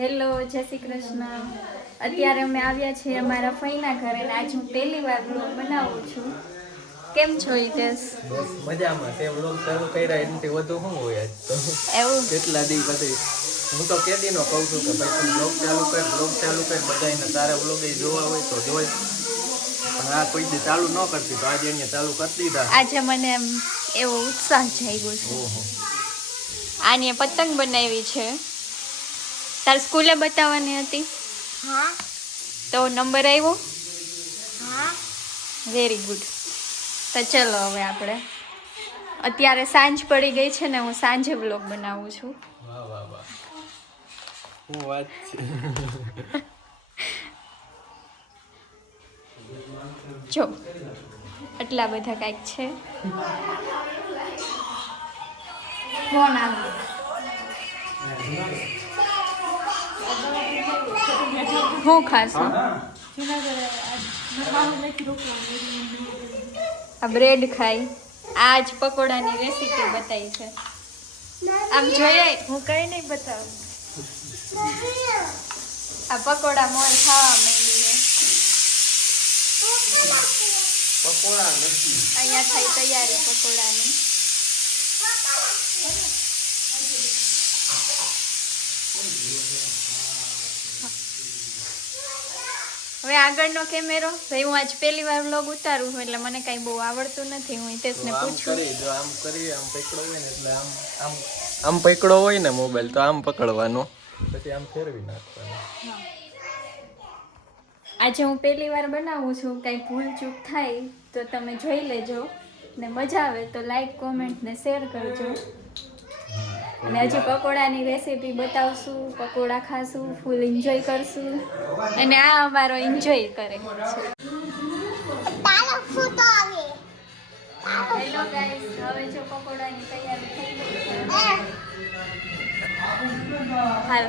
Hello, જય શ્રી કૃષ્ણ. અત્યારે અમે આવ્યા છીએ અમારા ફઈના ઘરે ને આજ હું પહેલી વાર વ્લોગ બનાવું છું. કેમ છો હિતેશ? બસ મજામાં. તે વ્લોગ ચાલુ કર્યા એનાથી વધુ શું હોય આજ તો? એવું કેટલા દી પછી હું તો કેદીનો કહું છું કે ભાઈ તું વ્લોગ ચાલુ કર બધાને તારા વ્લોગ જોવા હોય તો જોઈ. પણ આ કોઈ દી ચાલુ ન કરતી તો આજે એને ચાલુ કરી દીધા. આજે મને એમ એવો ઉત્સાહ જાગ્યો છે. ઓહો, આની પતંગ બનાવી છે. તાર સ્કૂલે બતાવવાની હતી? હા. તો નંબર આવ્યો? હા. Very good. તો ચલો હવે આપણે અત્યારે સાંજ પડી ગઈ છે ને હું સાંજે વ્લોગ બનાવું છું. વાહ વાહ વાહ, શું વાત છે. જો આટલા બધા કાંઈક છે. ફોન આવ્યો. હું ખાશું? આ બ્રેડ ખાઈ. આજ પકોડાની રેસીપી બતાવી છે. આમ જોઈએ હું કઈ નહીં બતાવું. આ પકોડા મોર ખાવા માંડી છે. પકોડા નથી. અહીંયા થઈ તૈયારી પકોડાની. હવે આગળનો કેમેરો ભાઈ હું આજ પહેલી વાર વ્લોગ ઉતારું છું એટલે મને કઈ બહુ આવડતું નથી. હું હિતેશને પૂછું. જો આમ કરીએ, આમ પકડો હોય ને એટલે આમ આમ આમ પકડો હોય ને મોબાઈલ તો આમ પકડવાનો, પછી આમ ફેરવી નાખવાનો. આજે હું પહેલી વાર બનાવું છું. કંઈ ભૂલ ચૂક થાય તો તમે જોઈ લેજો ને મજા આવે તો લાઈક કોમેન્ટ ને શેર કરજો. અને હજી પકોડાની રેસીપી બતાવશું, પકોડા ખાશું, ફૂલ એન્જોય કરશું. અને આ અમારો એન્જોય કરે છે. હેલો ગાઈસ, હવે જો પકોડાની તૈયારી થઈ ગઈ છે. હાલ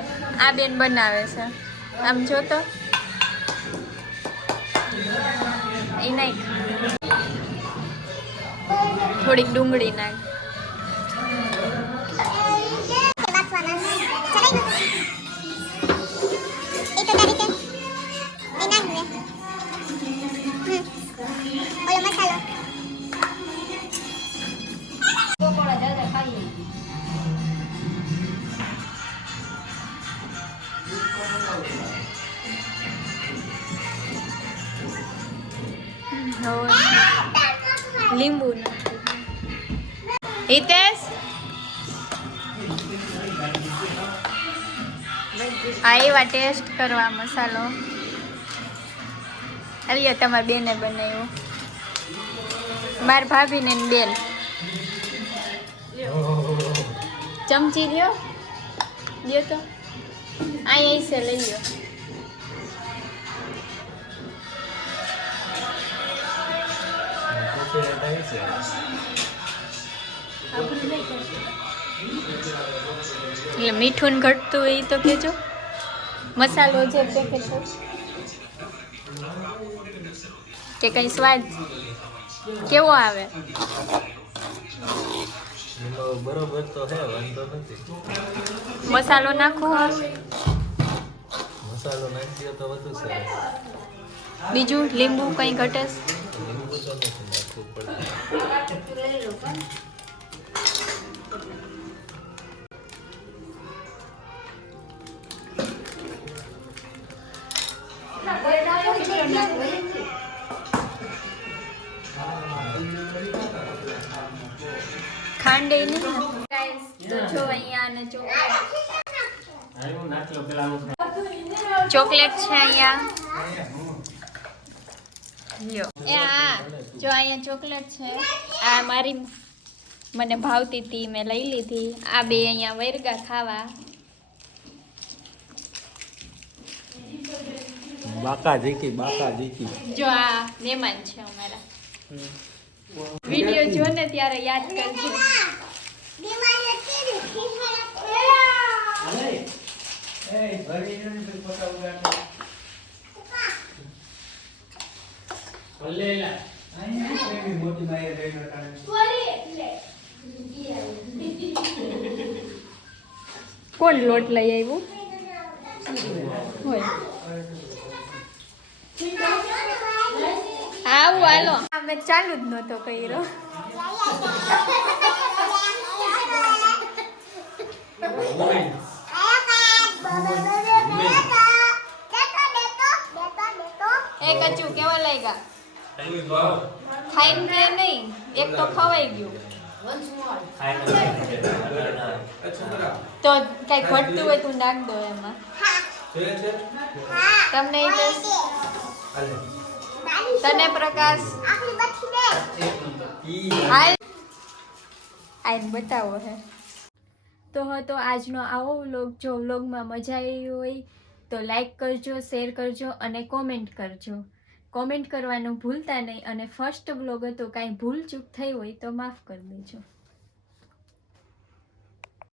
આ બેન બનાવે છે. આમ જો તો એ નાખ, થોડીક ડુંગળી નાખ. લીંબુ હિતેશ આવ્યા ટેસ્ટ કરવા મસાલો. અલ્યા તમારા બેને બનાવ્યો, માર ભાભીને બેન. ચમચી લ્યો, લ્યો તો અહીંયા છે, લઈ લ્યો. એટલે મીઠું ને ઘટતું હોય તો કેજો. મસાલો જે પેકેટ કે કઈ સ્વાદ કેવો આવે? બરોબર તો હે, વાંધો નથી. મસાલો નાખો, મસાલો નાખી દો તો વધુ સરસ. બીજું લીંબુ કઈ ઘટે? લીંબુ તો નથી નાખવું પડે. ખાંડ એ નહીં. ગાઈસ તો જો અહીંયા અને ચોકલેટ છે અહીંયા. લ્યો એ આ જો અહીંયા ચોકલેટ છે. આ મારી મને ભાવતી હતી, મેં લઈ લીધી. આ બે અહીંયા વૈરગા ખાવા. બાકા જીકી. જો આ મહેમાન છે અમારા. વિડિયો જો ને ત્યારે યાદ કરજો. કોણ લોટ લઈ આવ્યું? હોય આવું હાલો અમે ચાલુ જ નહોતો કર્યો એ કચું કેવો લાગ્યા ખાઈને કે નહીં એક તો ખવાઈ ગયું તો કઈ ઘટતું હોય તું નાખ દો એમાં તમને તને પ્રકાશ આઈને બતાવો હે તો હતો આજનો આવો વ્લોગ જો વ્લોગમાં મજા આવી હોય તો લાઈક કરજો શેર કરજો અને કોમેન્ટ કરજો કોમેન્ટ કરવાનું ભૂલતા નહીં અને ફર્સ્ટ વ્લોગ હતો કાંઈ ભૂલ ચૂક થઈ હોય તો માફ કરી દેજો